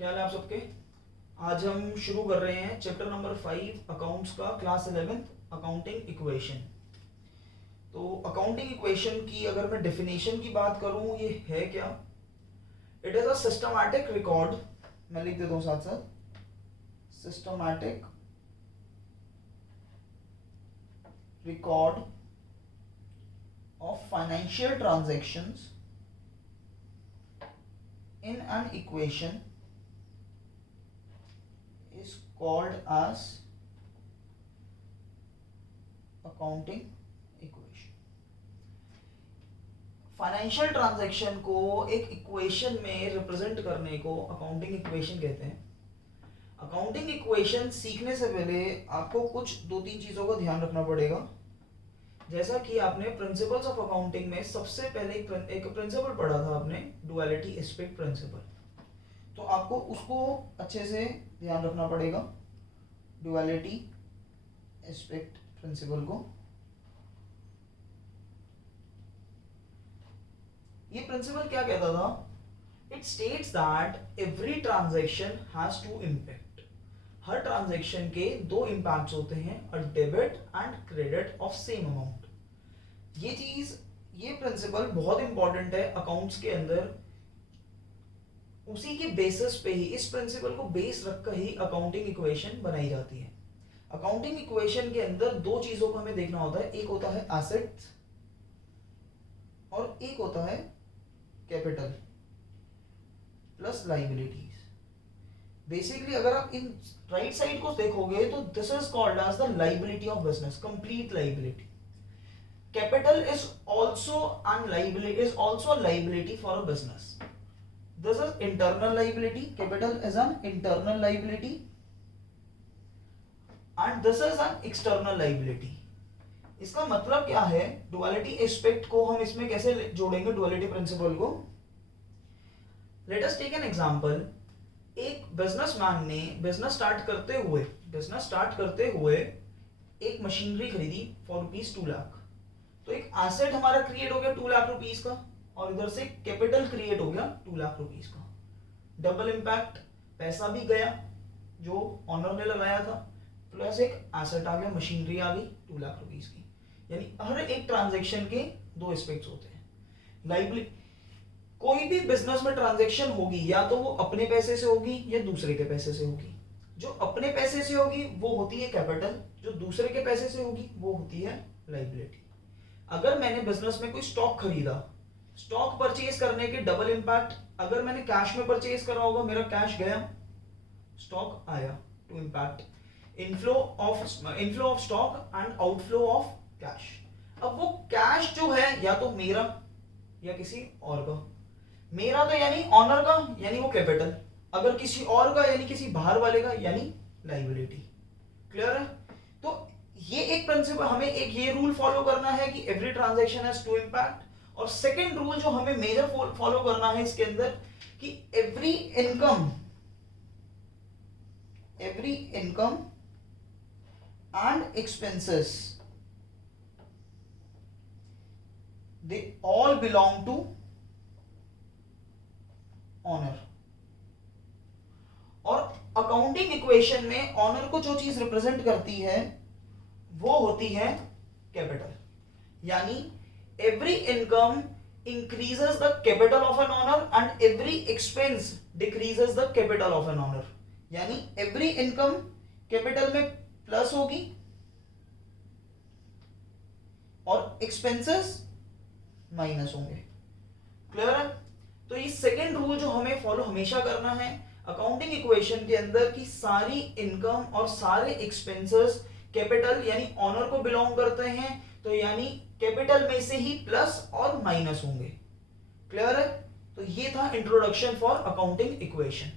क्या हाल है आप सबके। आज हम शुरू कर रहे हैं चैप्टर नंबर 5 अकाउंट्स का, क्लास 11th अकाउंटिंग इक्वेशन। तो अकाउंटिंग इक्वेशन की अगर मैं डेफिनेशन की बात करूं, ये है क्या? It is a systematic record, मैं लिख देता हूं साथ साथ, systematic record of financial transactions in an equation is called as accounting equation। Financial transaction को एक इक्वेशन में रिप्रेजेंट करने को अकाउंटिंग इक्वेशन कहते हैं। अकाउंटिंग इक्वेशन सीखने से पहले आपको कुछ दो तीन चीजों का ध्यान रखना पड़ेगा। जैसा कि आपने प्रिंसिपल्स ऑफ अकाउंटिंग में सबसे पहले एक प्रिंसिपल पढ़ा था आपने, डुअलिटी एस्पेक्ट प्रिंसिपल, तो आपको उसको अच्छे से ध्यान रखना पड़ेगा, डुअलिटी एस्पेक्ट प्रिंसिपल को। ये प्रिंसिपल क्या कहता था? It states that every transaction has two impact. हर ट्रांजैक्शन के दो इम्पैक्ट्स होते हैं, a debit and credit of same amount. ये प्रिंसिपल बहुत इंपॉर्टेंट है अकाउंट्स के अंदर। उसी के बेसिस पे ही, इस प्रिंसिपल को बेस रखकर ही अकाउंटिंग इक्वेशन बनाई जाती है। अकाउंटिंग इक्वेशन के अंदर दो चीजों को हमें देखना होता है, एक होता है एसेट्स और एक होता है कैपिटल प्लस लायबिलिटीज। बेसिकली अगर आप इन राइट साइड को देखोगे तो this is called as the liability of business, complete liability. Capital is also a liability for a business. This is internal liability. Capital is an internal liability, and this is an external liability. इसका मतलब क्या है? Duality aspect को हम इसमें कैसे जोड़ेंगे, duality principle को? Let us take an example. एक बिजनेसमैन ने बिजनेस स्टार्ट करते हुए एक मशीनरी खरीदी फॉर ₹2 लाख। तो एक एसेट हमारा क्रिएट हो गया 2 लाख रुपीस का, और इधर से कैपिटल क्रिएट हो गया 2 लाख रुपीस का। डबल इंपैक्ट, पैसा भी गया जो ऑनर ने लगाया था, प्लस एक एसेट आ गया, मशीनरी आ गई 2 लाख रुपीस की। यानी हर एक ट्रांजैक्शन के दो एस्पेक्ट्स होते हैं। लायबिलिटी, कोई भी बिजनेस में ट्रांजैक्शन होगी या तो वो अपने पैसे से होगी या दूसरे के पैसे से होगी। जो अपने पैसे से होगी वो होती है कैपिटल, जो दूसरे के पैसे से होगी वो होती है लायबिलिटी। अगर मैंने बिजनेस में कोई स्टॉक खरीदा, स्टॉक परचेज करने के डबल इंपैक्ट, अगर मैंने कैश में परचेज करा होगा, मेरा कैश गया, स्टॉक आया, two impact inflow of stock and outflow of cash. अब वो कैश जो है या तो मेरा या किसी और का। मेरा तो यानी ऑनर का, यानी वो कैपिटल। अगर किसी और का यानी किसी बाहर वाले का, यानी लायबिलिटी। क्लियर है? तो ये एक प्रिंसिपल, हमें एक ये रूल फॉलो करना है कि every transaction has two impact. और सेकंड रूल जो हमें मेजर फॉलो करना है इसके अंदर, कि every income and expenses they all belong to owner. और अकाउंटिंग इक्वेशन में ऑनर को जो चीज रिप्रेजेंट करती है वो होती है कैपिटल। यानी every income increases the capital of an owner and every expense decreases the capital of an owner. यानी एवरी इनकम कैपिटल में प्लस होगी और एक्सपेंसेस माइनस होंगे। क्लियर है? तो ये सेकेंड रूल जो हमें फॉलो हमेशा करना है अकाउंटिंग इक्वेशन के अंदर, कि सारी इनकम और सारे एक्सपेंसेस कैपिटल यानी ऑनर को बिलोंग करते हैं, तो यानी कैपिटल में से ही प्लस और माइनस होंगे। क्लियर है? तो ये था इंट्रोडक्शन फॉर अकाउंटिंग इक्वेशन।